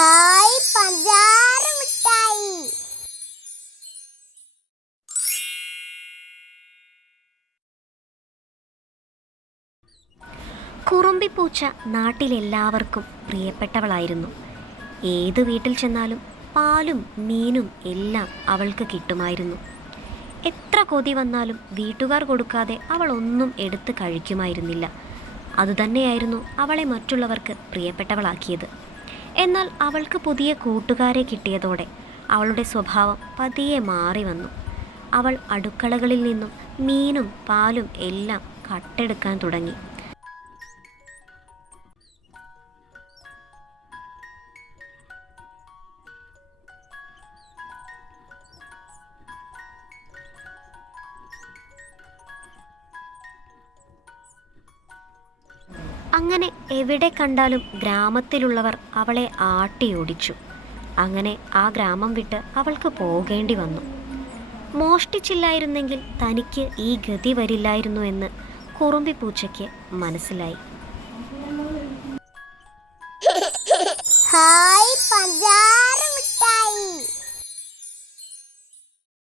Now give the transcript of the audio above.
Hi പഞ്ചാര മിഠായി. കുറുമ്പിപ്പൂച്ച നാട്ടിലെല്ലാവർക്കും പ്രിയപ്പെട്ടവളായിരുന്നു. ഏത് വീട്ടിൽ ചെന്നാലും പാലും മീനും എല്ലാം അവൾക്ക് കിട്ടുമായിരുന്നു. എത്ര കൊതി വന്നാലും വീട്ടുകാർ കൊടുക്കാതെ അവൾ ഒന്നും എടുത്ത് കഴിക്കുമായിരുന്നില്ല. അതുതന്നെയായിരുന്നു അവളെ മറ്റുള്ളവർക്ക് പ്രിയപ്പെട്ടവളാക്കിയത്. എന്നാൽ അവൾക്ക് പുതിയ കൂട്ടുകാരെ കിട്ടിയതോടെ അവളുടെ സ്വഭാവം പതിയെ മാറി വന്നു. അവൾ അടുക്കളകളിൽ നിന്നും മീനും പാലും എല്ലാം കട്ടെടുക്കാൻ തുടങ്ങി. അങ്ങനെ എവിടെ കണ്ടാലും ഗ്രാമത്തിലുള്ളവർ അവളെ ആട്ടിയോടിച്ചു. അങ്ങനെ ആ ഗ്രാമം വിട്ട് അവൾക്ക് പോകേണ്ടി വന്നു. മോഷ്ടിച്ചില്ലായിരുന്നെങ്കിൽ തനിക്ക് ഈ ഗതി വരില്ലായിരുന്നു എന്ന് കുറുമ്പിപ്പൂച്ചയ്ക്ക് മനസ്സിലായി. ഹായ് പഞ്ചാര